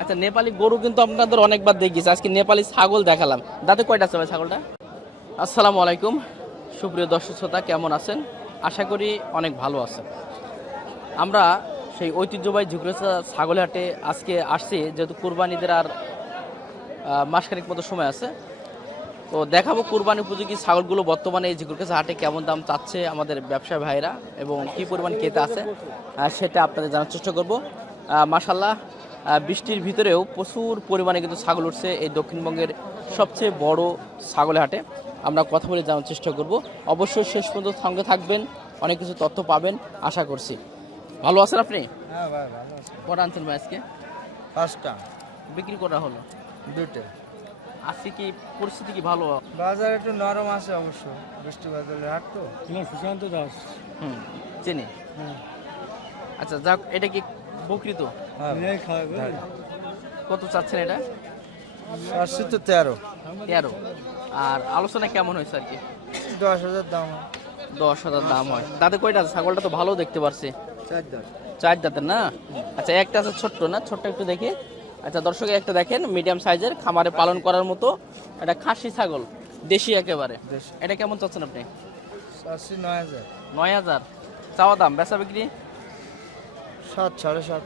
আচ্ছা, নেপালি গরু কিন্তু আপনাদের অনেকবার দেখিয়েছি, আজকে নেপালি ছাগল দেখালাম। দাঁতে কয়টা আছে ভাই ছাগলটা? আসসালামু আলাইকুম সুপ্রিয় দর্শক শ্রোতা, কেমন আছেন? আশা করি অনেক ভালো আছেন। আমরা সেই ঐতিহ্যবাহী ঝুঁকড়েছা ছাগলের হাটে আজকে আসছি, যেহেতু কুরবানিদের আর মাসখানেক মতো সময় আছে। তো দেখাবো কুরবানি উপযোগী ছাগলগুলো বর্তমানে এই ঝুঁকড়েছা হাটে কেমন দাম চাচ্ছে আমাদের ব্যবসায়ী ভাইরা এবং কী পরিমাণ কেতে আছে সেটা আপনাদের জানার চেষ্টা করবো। মাশাল্লাহ, বৃষ্টির ভিতরেও প্রচুর পরিমাণে কিন্তু ছাগল উঠছে এই দক্ষিণবঙ্গের সবচেয়ে বড় ছাগলের হাটে। আমরা কথা বলে জানার চেষ্টা করব। অবশ্যই শেষ পর্যন্ত সঙ্গে থাকবেন, অনেক কিছু তথ্য পাবেন আশা করছি। ভালো আছেন আপনি? হ্যাঁ ভাই ভালো আছে। কটা আনছেন ভাই আজকে? 5টা। বিক্রি করা হলো 2টা। আজকে কি পরিস্থিতি কি ভালো? বাজার একটু নরম আছে অবশ্য, বৃষ্টি বাদলের হাট তো। সুশান্ত দাস। চিনি। আচ্ছা যাক, এটা কি বকরি তো? হ্যাঁ। কত চাচ্ছেন এটা? 13। 13। আর আলোচনা কেমন হয়েছে আর কি? 10,000 দাম। 10,000 দাম হয়। দাঁতে কয়টা আছে? ছাগলটা তো ভালো দেখতে পারছি। 4 দাম। 4 দাঁতের না? আচ্ছা, একটা আছে ছোট্ট না? ছোট্ট একটু দেখি। আচ্ছা দর্শক, একটা দেখেন মিডিয়াম সাইজের, খামারে পালন করার মতো এটা খাসি ছাগল, দেশি একেবারে। এটা কেমন চাচ্ছেন আপনি? 9,000। 9,000 চাওয়া দাম, বেচা বিক্রি 7, 7.5।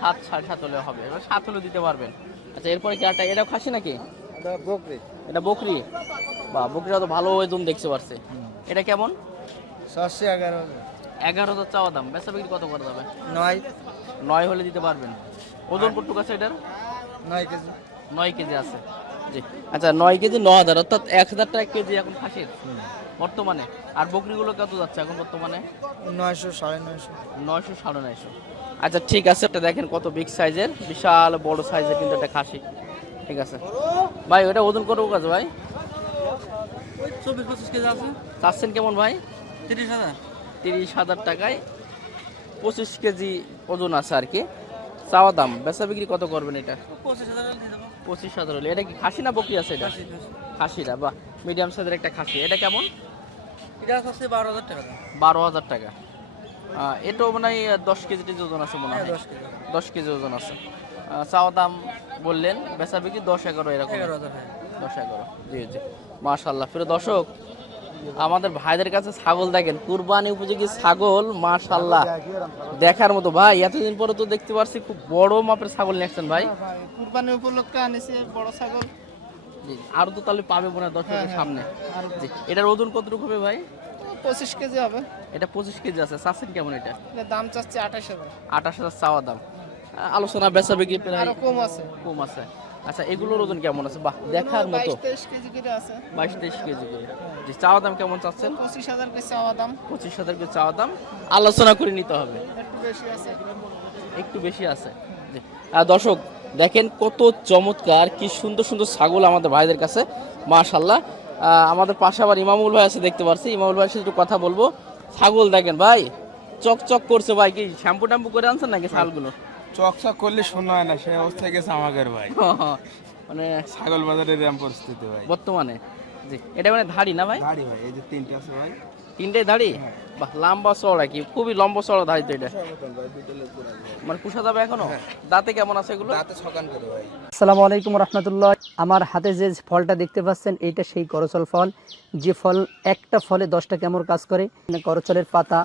7, 7.5 হলে হবে। এবার 7 হলে দিতে পারবেন। আচ্ছা, এরপরে কি আরটা? এটাও খাসি নাকি? এটা বকরি। এটা বকরি? বা বকরিটা তো ভালো ওজন দেখতে পারছে। এটা কেমন? 11,000। 11,000 চাওয়া দাম, বেচা বিক্রি কত করে যাবে? 9। 9 হলে দিতে পারবেন। ওজন কতটুকু আছে এটার? 9 কেজি। 9 কেজি আছে। জি। আচ্ছা, 9 কেজি 9,000, অর্থাৎ 1,000 টাকা কেজি এখন খাসির বর্তমানে। আর বকরিগুলো কত যাচ্ছে এখন বর্তমানে? 900, 950। 900, 950। আচ্ছা ঠিক আছে, এটা দেখেন কত বিগ সাইজের, বিশাল বড় সাইজের কিন্তু একটা খাসি। ঠিক আছে ভাই, ওটা ওজন করবো কাজ ভাই? 24-25 কেজি আছে। চাচ্ছেন কেমন ভাই? 30,000। 30,000 টাকায় 25 কেজি ওজন আছে আর কি চাওয়া দাম। বেচা বিক্রি কত করবেন এটা? 25,000 দিয়ে দেবো। 25,000 হলে। এটা কি খাসি না বকরি আছে? এটা খাসিটা। বাহ, মিডিয়াম সাইজের একটা খাসি। এটা কেমন? এটা হচ্ছে 12,000 টাকা দাম। 12,000 টাকা। এটাও মনে হয় 10 কেজি ওজন আছে মনে হয়। 10 কেজি। 10 কেজি ওজন আছে। চাওয়া দাম বললেন, বেচা বিক্রি 10-11 এরকম। 11,000। 10-11। জি জি, মাশাআল্লাহ। প্রিয় দর্শক, আমাদের ভাইদের কাছে ছাগল দেখেন, কুরবানি উপযোগী ছাগল মাশাআল্লাহ দেখার মতো। ভাই এতদিন পরে তো দেখতে পারছি খুব বড় মাপের ছাগল নিয়ে আসছেন ভাই। কুরবানি উপলক্ষে আনিছে বড় ছাগল। জি, আরো তো তাহলে পাবে মনে হয় দর্শকের সামনে। জি, এটার ওজন কতটুকু হবে ভাই? 25 কেজি হবে। এটা 25 কেজি আছে। চাচ্ছেন কেমন এটা? এটা দাম চাচ্ছে 28,000। 28,000 চাওয়া দাম। আলোচনা বেচা বিক্রি প্রায় আরো কম আছে। কম আছে। আচ্ছা, এগুলোর ওজন কেমন আছে? বাহ, দেখার মতো। 22-23 কেজি করে আছে। 22-23 কেজি করে। জি, চাওয়া দাম কেমন চাচ্ছেন? 25,000 করে চাওয়া দাম। 25,000 করে চাওয়া দাম, আলোচনা করে নিতে হবে। একটু বেশি আছে। একটু বেশি আছে। জি। দর্শক দেখেন কত চমৎকার, কি সুন্দর সুন্দর ছাগল আমাদের ভাইদের কাছে মাশাআল্লাহ। আমাদের পাশে আবার ইমামুল ভাই আছে, দেখতে পাচ্ছি। ইমামুল ভাইয়ের সাথে একটু কথা বলবো। ছাগল দেখেন ভাই, চকচক করছে ভাই। কি শ্যাম্পু ট্যাম্পু করে আনছেন নাকি ছাগলগুলো? চকচক করলে শোনা হয় না, সে অবস্থায় গেছে আমাদের ভাই। মানে ছাগল বাজারের এরকম পরিস্থিতি ভাই বর্তমানে। জি, এটা মানে ধাড়ি না ভাই? দাড়ি ভাই, এই যে 3টে আছে ভাই। 3টে ধাড়ি? বাহ, লম্বা চড়া, কি খুবই লম্বা চড়া ধাড়ি তো এটা। মানে পুষা যাবে এখনো? দাঁতে কেমন আছে এগুলো? রাতে সকান করে ভাই। আসসালামু আলাইকুম রহমতুল্লাহ। আমার হাতে যে ফলটা দেখতে পাচ্ছেন, এইটা সেই করচল ফল, যে ফল একটা ফলে 10টা কেমন কাজ করে। করচলের পাতা,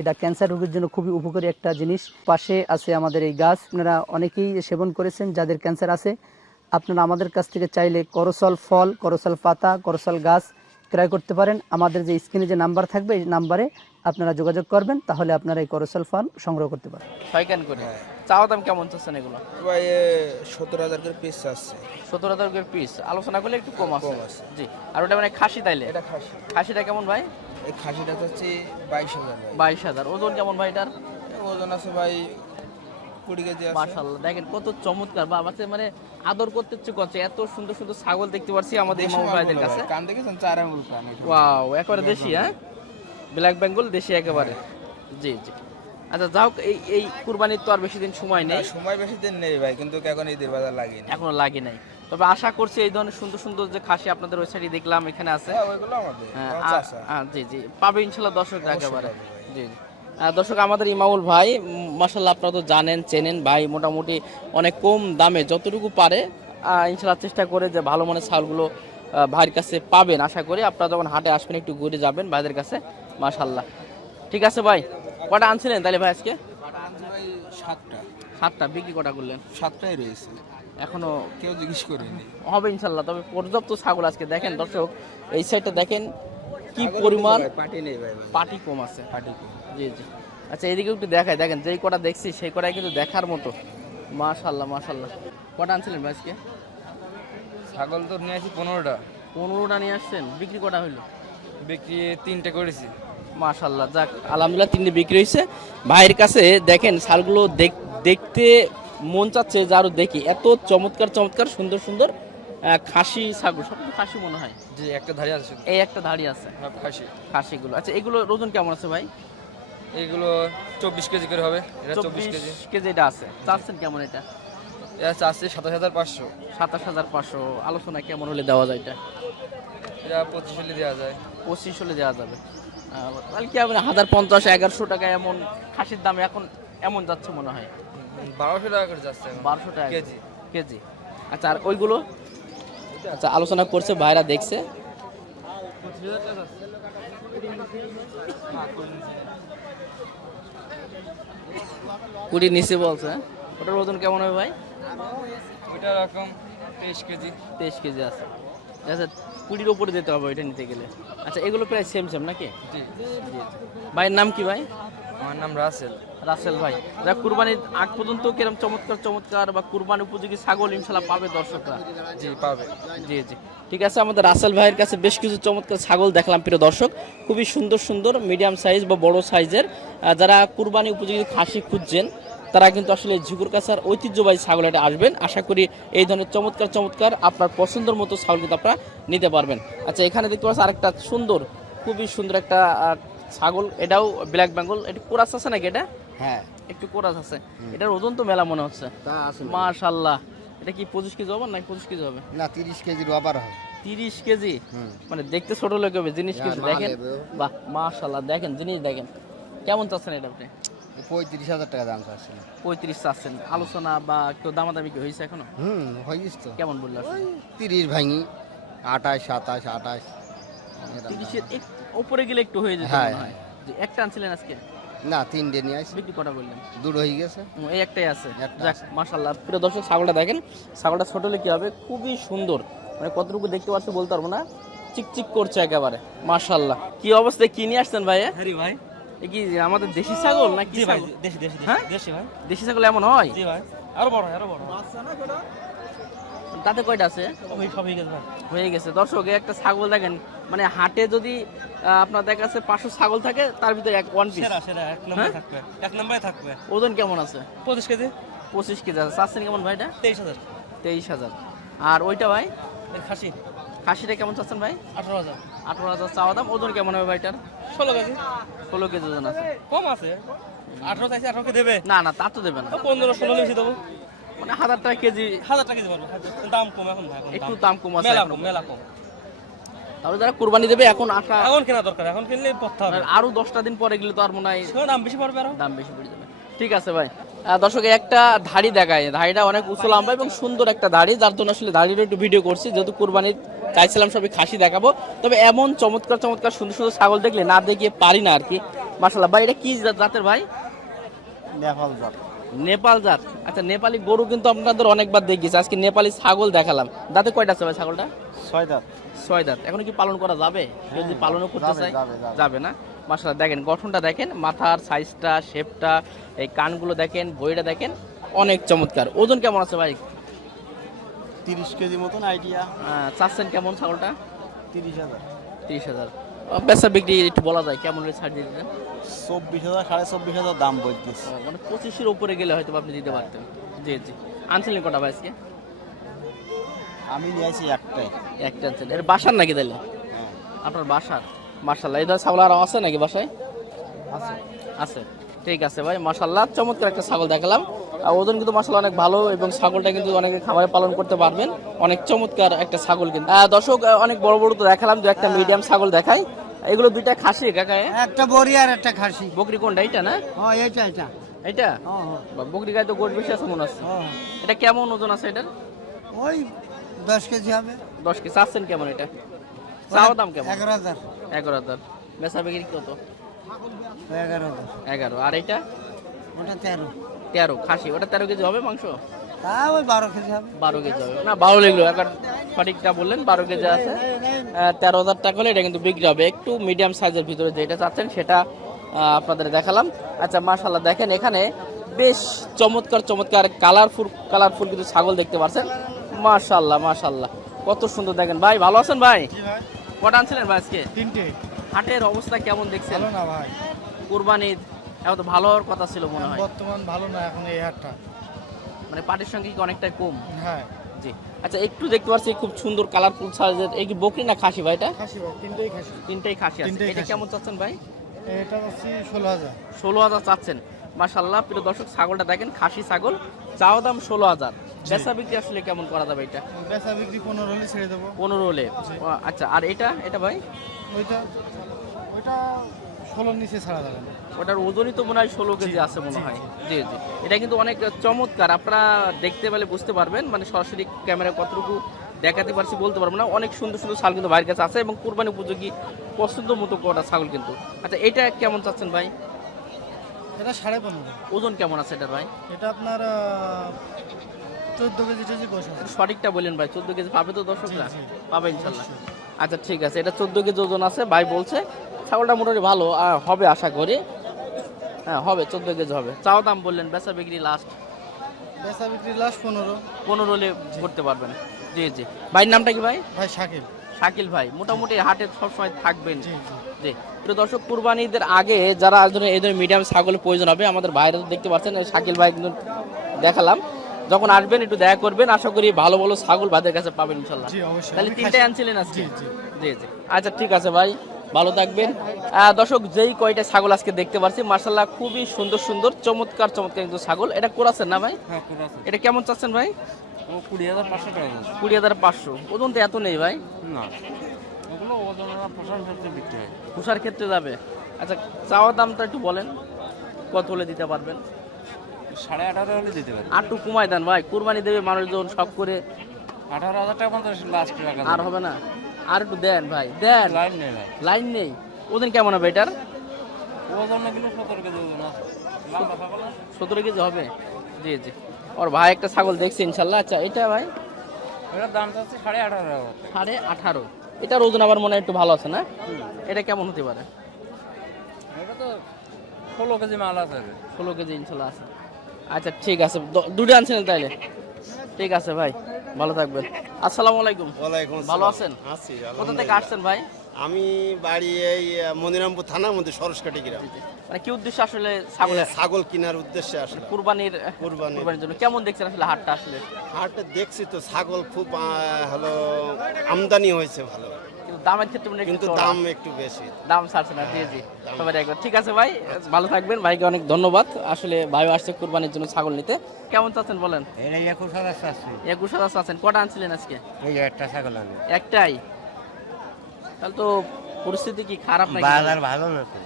এটা ক্যান্সার রোগের জন্য খুবই উপকারী একটা জিনিস। পাশে আছে আমাদের এই গাছ, আপনারা অনেকেই সেবন করেছেন যাদের ক্যান্সার আছে। আপনারা আমাদের কাছ থেকে চাইলে করচল ফল, করচল পাতা, করচল গাছ ক্রয় করতে পারেন। আমাদের যে স্ক্রিনে যে নাম্বার থাকবে, এই নাম্বারে আপনারা যোগাযোগ করবেন, তাহলে আপনারা এই করচল ফল সংগ্রহ করতে পারেন। 6 ক্যান করে। চাওয়া দাম কেমন চাচ্ছেন এগুলো? ভাই 17,000 করে পিস আছে। 17,000 করে পিস, আলোচনা করলে একটু কম আছে। কম আছে। জি। আর ওটা মানে খাসি তাইলে? এটা খাসি। খাসিটা কেমন ভাই? এই খাসিটা হচ্ছে 22,000 ভাই। 22,000। ওজন কেমন ভাই এটার? ওজন আছে ভাই 20 কেজি আছে। মাশাআল্লাহ, দেখেন কত চমৎকার। বাবা মানে আদর করতে ইচ্ছে করছে, এত সুন্দর সুন্দর ছাগল দেখতে পাচ্ছি আমাদের ইমাম ভাইদের কাছে। কান দেখেছেন 4 আঙ্গুল কান। ওয়াও, একেবারে দেশি। হ্যাঁ, ব্ল্যাক বেঙ্গল দেশি একেবারে। জি জি। আচ্ছা যাও, এই কুরবানির তো আর বেশি দিন সময় নেই। সময় বেশি দিন নেই ভাই, কিন্তু এখন ঈদের বাজার লাগেনি। এখনো লাগে নাই, তবে আশা করছি এই ধরনের সুন্দর সুন্দর যে খাসি আপনাদের ওয়েবসাইটে দেখলাম এখানে আছে। হ্যাঁ, ওইগুলো আমাদের। জি জি, পাবে ইনশাল্লাহ দর্শক একেবারে। জি জি। দর্শক আমাদের ইমামুল ভাই মাশাআল্লাহ আপনারা তো জানেন চেনেন ভাই, মোটামুটি অনেক কম দামে যতটুকু পারে ইনশাআল্লাহ চেষ্টা করে যে ভালো মানের ছাগলগুলো ভাইয়ের কাছে পাবেন। আশা করি আপনারা যখন হাটে আসবেন একটু ঘুরে যাবেন ভাইদের কাছে। মাশাআল্লাহ, ঠিক আছে ভাই। কটা আনছিলেন তাহলে ভাই আজকে? ভাই 7টা। 7টা বিক্রি কটা করলেন? 7টাই রয়েছে, এখনো কেউ জিজ্ঞেস করেনি। হবে ইনশাল্লাহ। তবে পর্যাপ্ত ছাগল আজকে দেখেন দর্শক, এই সাইডটা দেখেন কি পরিমাণ পাটি নেই ভাই, পাটি কম আছে। পাটি কম। জি জি। আচ্ছা এদিকে একটু দেখাই, দেখেন যেই কটা দেখছি সেই কটাই কিন্তু দেখার মতো। মাশাল্লাহ মাশাল্লাহ। কটা আনছিলেন ভাই আজকে? ছাগল তো নিয়ে আসি 15টা, 15টা নিয়ে আসছেন, বিক্রি কটা হইলো? বিক্রি 3টে করেছি। মাশাল্লাহ, যাক আলহামদুলিল্লাহ 3টে বিক্রি হয়েছে। ভাইয়ের কাছে দেখেন শালগুলো দেখতে মন চাচ্ছে যে আরো দেখি, এত চমৎকার চমৎকার সুন্দর সুন্দর খাসি ছাগল, সব তো খাসি মনে হয়। জি, একটা ধাড়ি আছে, এই একটা দাঁড়িয়ে আছে সব খাসি। খাসিগুলো। আচ্ছা এগুলো ওজন কেমন আছে ভাই? এইগুলো 24 কেজি করে হবে, এটা 24 কেজি। 24 কেজি এটা আছে। চাচ্ছেন কেমন এটা? এটা চাচ্ছি 27500। 27500। আলোচনা কেমন হলে দেওয়া যায় এটা? এটা 25 হলে দেওয়া যায়। 25 হলে দেওয়া যাবে। তাহলে কি হবে 1050 1100 টাকা এমন খাসির দাম এখন এমন যাচ্ছে মনে হয়। 1200 টাকা করে যাচ্ছে এখন। 1200 টাকা কেজি। কেজি। আচ্ছা আর ওইগুলো? আচ্ছা আলোচনা করছে ভাইরা দেখছে। 25000 টাকা যাচ্ছে। কুড়ি নিচে বলছে। ওটার ওজন কেমন হবে ভাই? ওইটা রকম 23 কেজি। 23 কেজি আছে। আচ্ছা 20-র উপরে দিতে হবে এটা নিতে গেলে। আচ্ছা এগুলো প্রায় সেম সেম নাকি? জি। ভাইয়ের নাম কি ভাই? আমার নাম রাসেল। রাসেল ভাই। যা কুরবানির আগ পর্যন্ত কিরকম চমৎকার চমৎকার বা কুরবানি উপযোগী ছাগল ইনশাল্লাহ পাবে দর্শকরা। জি, পাবে। জি জি, ঠিক আছে। আমাদের রাসেল ভাইয়ের কাছে বেশ কিছু চমৎকার ছাগল দেখলাম প্রিয় দর্শক, খুবই সুন্দর সুন্দর মিডিয়াম সাইজ বা বড় সাইজের। যারা কুরবানি উপযোগী খাসি খুঁজছেন তারা কিন্তু আসলে ঝিকুর কাছার ঐতিহ্যবাহী ছাগল হাটে আসবেন। আশা করি এই ধরনের চমৎকার চমৎকার আপনার পছন্দের মতো ছাগল কিন্তু আপনারা নিতে পারবেন। আচ্ছা এখানে দেখতে পাচ্ছেন আরেকটা সুন্দর, খুবই সুন্দর একটা ছাগল, এটাও ব্ল্যাক বেঙ্গল। একটু কোরাস আছে নাকি এটা? হ্যাঁ, একটু কোরাস আছে। এটার ওজন তো মেলা মনে হচ্ছে। তা আছে মাশাআল্লাহ। এটা কি 25 কেজি হবে নাকি 25 কেজি হবে? না, 30 কেজির ওভার হয়। 30 কেজি? মানে দেখতে ছোট লোক হবে, জিনিস কিন্তু দেখেন। বাহ মাশাআল্লাহ, দেখেন জিনিস দেখেন। কেমন চাচ্ছেন এটা আপনি? 35000 টাকা দাম চাচ্ছিল। 35 চাচ্ছেন। আলোচনা বা কেউ দামাদামি কি হয়েছে এখনো? হয়েছে তো। কেমন বললাম? 30 ভাঙি, 28, 27, 28। 30-এর উপরে গেলে একটু হয়ে যেত হ্যাঁ, মনে হয়। যে একটা আনছিলেন আজকে? না, 3টে নিয়ে আসি, বিক্রি কটা বললেন? 2 হয়ে গেছে। এই একটাই আছে। একটা যাক মাশাআল্লাহ। প্রিয় দর্শক ছাগলটা দেখেন, ছাগলটা ছোট হলে কি হবে, খুবই সুন্দর। মানে কতটুকু দেখতে পাচ্ছি বলতে পারবো না, চিকচিক করছে একেবারে। মাশাআল্লাহ। কি অবস্থায় কি নিয়ে আসছেন ভাই? হ্যাঁ ভাই। এ কি আমাদের দেশি ছাগল নাকি? জি ভাই, ছাগল? দেশি দেশি হ্যাঁ? দেশি ভাই। দেশি ছাগল এমন হয়? জি ভাই, আরো বড় হয়, আরো বড়। তাতে কয়টা আছে? সব হয়ে গেছে ভাই। হয়ে গেছে। দর্শক এই একটা ছাগল দেখেন, মানে হাটে যদি আপনার দেখা যাচ্ছে 500 ছাগল থাকে তার ভিতরে ওয়ান পিস। সেরা সেরা এক নম্বরে থাকবে, এক নম্বরে থাকবে। ওজন কেমন আছে? 25 কেজি। 25 কেজি আছে। চাচ্ছেন কেমন ভাই এটা? 23000। 23000। আর ওইটা ভাই? এই খাসি খাসিটা কেমন চাচ্ছেন ভাই? 18000। 18000 চাওয়া দাম। ওজন কেমন হবে ভাইটার? 16 কেজি। 16 কেজি ওজন আছে। কম আছে। 18 চাইছে, 18 কে দেবে? না না তা তো দেবে না। 15-16 বেশি দেবো। মানে 1000 টাকা কেজি। 1000 টাকা কেজি পারবো। দাম কম এখন ভাই, এখন একটু দাম কম আছে মেলা এখন। কম, মেলা কম। তাহলে যারা কুরবানি দেবে এখন আশা, এখন কেনা দরকার, এখন কিনলে পড়তে হবে। আরো 10টা দিন পরে গেলে তো আর মনে হয় দাম বেশি পড়বে আরো। দাম বেশি পড়ে যাবে। ঠিক আছে ভাই। দর্শক একটা ধাড়ি দেখায়, ধাড়িটা অনেক উঁচু লম্বা এবং সুন্দর একটা ধাড়ি, যার জন্য আসলে ধাড়িটা একটু ভিডিও করছি, যেহেতু কুরবানির চাইছিলাম সবই খাসি দেখাবো। তবে এমন চমৎকার চমৎকার সুন্দর সুন্দর ছাগল দেখলে না দেখিয়ে পারি না আর কি। মাশাআল্লাহ। ভাই এটা কি জাতের ভাই? নেপাল জাত। নেপাল জাত। আচ্ছা নেপালি গরু কিন্তু আপনাদের অনেকবার দেখিয়েছি, আজকে নেপালি ছাগল দেখালাম। দাঁতে কয়টা আছে ভাই ছাগলটা? 6 দাঁত। 6 দাঁত। এখন কি পালন করা যাবে? কেউ যদি পালনও করতে চায় যাবে না? মাশাআল্লাহ। দেখেন গঠনটা দেখেন, মাথার সাইজটা, শেপটা, এই কানগুলো দেখেন, বইটা দেখেন, অনেক চমৎকার। ওজন কেমন আছে ভাই? 30 কেজি মতন আইডিয়া। চাচ্ছেন কেমন ছাগলটা? 30000। 30000। বেচা বিক্রি একটু বলা যায় কেমন হলে ছাড় দিয়ে দিতেন? 24000, 24500 দাম বলতেছে। মানে 25-এর উপরে গেলে হয়তো আপনি দিতে পারতেন। জি জি। আনছিলেন কটা ভাই আজকে? আমি নিয়ে আসি একটাই। একটা আনছেন। এর বাসার নাকি তাহলে? আপনার বাসার? মাশাআল্লাহ। এই ধরনের ছাগল আর আছে নাকি বাসায়? আছে। আছে। ঠিক আছে ভাই, মাশাআল্লাহ। চমৎকার একটা ছাগল দেখালাম। আর ওজন কিন্তু মাশাআল্লাহ অনেক ভালো এবং ছাগলটা কিন্তু অনেকে খামারে পালন করতে পারবেন। অনেক চমৎকার একটা ছাগল কিন্তু। দর্শক অনেক বড় বড় তো দেখালাম, দু একটা মিডিয়াম ছাগল দেখাই। এগুলো দুইটা খাসি কাকা একটা বড়ি আর একটা খাসি। বকরি কোনটা এইটা না হ্যাঁ এইটা এটা। এইটা হ্যাঁ হ্যাঁ বা বকরি গায়ে তো গোট বেশি আছে মনে আছে হ্যাঁ। এটা কেমন ওজন আছে এটার ওই 10 কেজি হবে। 10 কেজি চাচ্ছেন কেমন এটা চাও দাম কেমন 11,000। 11,000 বেচা বিক্রি কত 11,000। 11 আর এইটা ওটা 13। 13 খাসি ওটা 13 কেজি হবে মাংস তা ওই 12 কেজি হবে। 12 কেজি হবে না ভালো লাগলো এখন সঠিকটা বললেন 12 কেজি আছে 13,000 টাকা হলে এটা কিন্তু বিক্রি হবে একটু মিডিয়াম সাইজের ভিতরে যেটা চাচ্ছেন সেটা আপনাদের দেখালাম। আচ্ছা মাশাআল্লাহ দেখেন এখানে বেশ চমৎকার চমৎকার কালারফুল কিছু ছাগল দেখতে পাচ্ছেন মাশাআল্লাহ মাশাআল্লাহ কত সুন্দর দেখেন ভাই ভালো আছেন ভাই কটা আনছিলেন ভাই আজকে 3টে। হাটের অবস্থা কেমন দেখছেন ভালো না ভাই, কুরবানি এখন তো ভালো হওয়ার কথা ছিল মনে হয় বর্তমান ভালো না এখন এই হাটটা। মানে পাটির সঙ্গে কি অনেকটাই কম হ্যাঁ জি আচ্ছা একটু দেখতে পাচ্ছি খুব সুন্দর কালারফুল সাইজের এই কি বকরি না খাসি ভাই এটা খাসি ভাই, 3টেই খাসি। তিনটাই খাসি আছে তিনটেই এটা খাসি। কেমন চাচ্ছেন ভাই এটা হচ্ছে 16,000। 16,000 চাচ্ছেন মাশাআল্লাহ প্রিয় দর্শক ছাগলটা দেখেন খাসি ছাগল চাওয়া দাম 16,000 বেচা বিক্রি আসলে কেমন করা যাবে এটা বেচা বিক্রি 15 হলে ছেড়ে দেবো। 15 হলে ও, আচ্ছা আর এটা ভাই ওইটা 16 নিচে ছাড়া যাবে না। ওটার ওজনই তো মনে হয় 16 কেজি আছে মনে হয় জি জি এটা কিন্তু অনেক চমৎকার আপনারা দেখতে পেলে বুঝতে পারবেন মানে সরাসরি ক্যামেরায় কতটুকু দেখাতে পারছি বলতে পারবো না অনেক সুন্দর সুন্দর ছাগল কিন্তু ভাইয়ের কাছে আছে এবং কুরবানি উপযোগী পছন্দ মতো কটা ছাগল কিন্তু আচ্ছা এটা কেমন চাচ্ছেন ভাই এটা 15.5। ওজন কেমন আছে এটার ভাই এটা আপনার 14 কেজি টেজি গোশ আছে। সঠিকটা বললেন ভাই 14 কেজি পাবে তো দর্শকরা জি, জি। পাবে ইনশাল্লাহ আচ্ছা ঠিক আছে এটা 14 কেজি ওজন আছে ভাই বলছে ছাগলটা মোটামুটি ভালো হবে আশা করি হ্যাঁ হবে 14 কেজি হবে চাও দাম বললেন বেচা বিক্রি লাস্ট বেচা বিক্রি লাস্ট 15। 15 হলে করতে পারবেন জি জি ভাইয়ের নামটা কি ভাই ভাই শাকিল। শাকিল ভাই মোটামুটি হাটে সবসময় থাকবেন জি জি। জি প্রিয় দর্শক কুরবানি ঈদের আগে যারা এই ধরনের মিডিয়াম ছাগলের প্রয়োজন হবে আমাদের ভাইরা তো দেখতে পাচ্ছেন এই শাকিল ভাই কিন্তু দেখালাম যখন আসবেন একটু দেখা করবেন আশা করি ভালো ভালো ছাগল ভাইদের কাছে পাবেন ইনশাল্লাহ জি অবশ্যই। তাহলে আমি তিনটাই খাসি- আনছিলেন আজকে জি জি। জি জি আচ্ছা ঠিক আছে ভাই ভালো থাকবেন দর্শক যেই কয়টা ছাগল আজকে দেখতে পাচ্ছি মার্শাল্লাহ খুবই সুন্দর সুন্দর চমৎকার কিন্তু ছাগল এটা কোরাছেন না ভাই হ্যাঁ করে আছে এটা কেমন চাচ্ছেন ভাই ও 20,500 টাকা 20,500 ওজন তো এত নেই ভাই না ওগুলো ওজনের পোষণ ক্ষেত্রে বিক্রি হয় পুষার ক্ষেত্রে যাবে আচ্ছা চাওয়ার দামটা একটু বলেন কত হলে দিতে পারবেন 18,500 হলে দিতে পারি আটটু কমাই দেন ভাই কুরবানি দেবে মানুষজন সব করে 18,000 টাকা পর্যন্ত লাস্ট টাকা আর হবে না আর একটু দেন ভাই দেন লাইন নেই ভাই লাইন নেই ওজন কেমন হবে এটার ওজন কিন্তু 17 কেজি ওজন আছে লম্বা ছাগল না? 17 কেজি হবে জি জি ওর ভাই একটা ছাগল দেখছি ইনশাল্লাহ আচ্ছা এটা ভাই এটার দাম চাচ্ছে 18,500 18.5 এটার ওজন আবার মনে হয় একটু ভালো আছে না এটা কেমন হতে পারে এটা তো 16 কেজি মাল আছে 16 কেজি ইনশাল্লাহ আছে আচ্ছা ঠিক আছে দুটো আনছেন তাইলে ঠিক আছে ভাই ভালো থাকবেন আসসালামু আলাইকুম ওয়ালাইকুম ভালো আসসালাম। আছেন আছি কোথা থেকে আলহামদুলিল্লাহ। আসছেন ভাই আমি বাড়ি এই মনিরামপুর থানার মধ্যে সরসকাটি গ্রাম মানে কি উদ্দেশ্যে আসলে ছাগল ছাগল কেনার উদ্দেশ্যে আসলাম কুরবানির কুরবানির। কুরবানির জন্য কেমন দেখছেন আসলে হাটটা আসলে হাটে দেখছি তো ছাগল খুব হলো আমদানি হয়েছে ভালো কিন্তু দামের ক্ষেত্রে মনে হয় একটু কিন্তু চড়া। দাম একটু বেশি দাম ছাড়ছে না জি জি সবাই একবার ঠিক আছে ভাই ভালো থাকবেন ভাইকে অনেক ধন্যবাদ আসলে ভাই আসছে কুরবানির জন্য ছাগল নিতে কেমন চাচ্ছেন বলেন এটা 21,000 আছে। 21,000 চাচ্ছেন কটা আনছিলেন আজকে এই একটা ছাগল আনে। একটাই তাহলে তো পরিস্থিতি কি খারাপ নাকি বাজার ভালো না তো।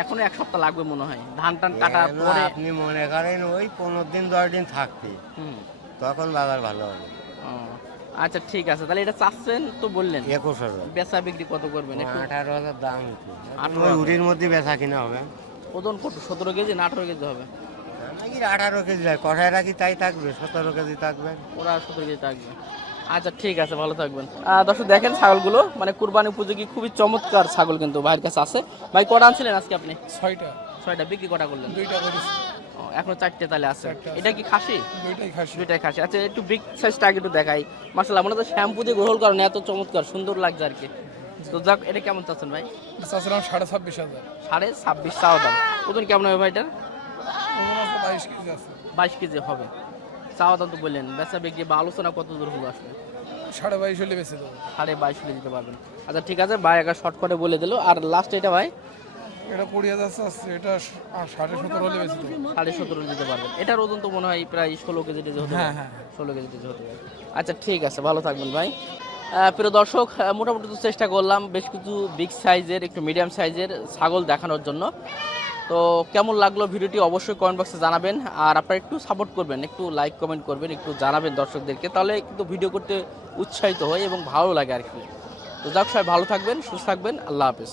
এখনো এক সপ্তাহ লাগবে মনে হয় ধান টান কাটার পরে আপনি মনে করেন ওই 15 দিন 10 দিন থাকতে হুম, তখন বাজার ভালো হবে। ও, আচ্ছা ঠিক আছে তাহলে এটা চাচ্ছেন তো বললেন 21,000। বেচা বিক্রি কত করবেন একটু 18,000 দাম হচ্ছে। 18,000 ওই উড়ির মধ্যে বেচা কিনা হবে। ওজন কত 17 কেজি না 18 কেজি হবে নাকি 18 কেজি যায়, কষায় রাখি তাই থাকবে, 17 কেজি থাকবে। ওরা 17 কেজি থাকবে আচ্ছা ঠিক আছে ভালো থাকবেন দর্শক দেখেন ছাগলগুলো মানে কুরবানি উপযোগী খুবই চমৎকার ছাগল কিন্তু ভাইয়ের কাছে আছে ভাই কটা আনছিলেন আজকে আপনি 6টা 6টা বিক্রি কটা করলেন 2টা করেছি এখনো 4টে তাহলে আছে 4টে আছে। এটা কি খাসি 2টাই খাসি দুইটাই খাসি আচ্ছা একটু বিগ সাইজটা আগে একটু দেখাই মাশাআল্লাহ মনে তো শ্যাম্পু দিয়ে গ্রহণ করেন এত চমৎকার সুন্দর লাগছে আর কি তো যাক এটা কেমন চাচ্ছেন ভাই চাচ্ছিলাম 26,500 26,500 চাওয়া দাম ওজন কেমন হবে ভাই এটার ওজন আছে 22 কেজি আছে 22 কেজি হবে চাওয়া দাম তো বললেন বেচা বিক্রি বা আলোচনা কত দূর হলো আসলে 22.5 হলে বেশি দেবো 22.5 হলে দিতে পারবেন আচ্ছা ঠিক আছে ভাই একটা শর্টকাটে বলে দিল আর লাস্ট এটা ভাই এটা 20,000 আছে এটা 17.5 হলে বেশি দেবো 17.5 দিতে পারবেন এটার ওজন তো মনে হয় প্রায় 16 কেজি হতে হ্যাঁ পারে হ্যাঁ 16 কেজি হতে পারে আচ্ছা ঠিক আছে ভালো থাকবেন ভাই প্রিয় দর্শক, মোটামুটি তো চেষ্টা করলাম বেশ কিছু বিগ সাইজের একটু মিডিয়াম সাইজের ছাগল দেখানোর জন্য। তো কেমন লাগলো ভিডিওটি অবশ্যই কমেন্ট বক্সে জানাবেন, আর আপনারা একটু সাপোর্ট করবেন, একটু লাইক কমেন্ট করবেন, একটু জানাবেন দর্শকদেরকে, তাহলে কিন্তু ভিডিও করতে উৎসাহিত হয় এবং ভালো লাগে আর কি। তো যাক, সবাই ভালো থাকবেন, সুস্থ থাকবেন, আল্লাহ হাফেজ।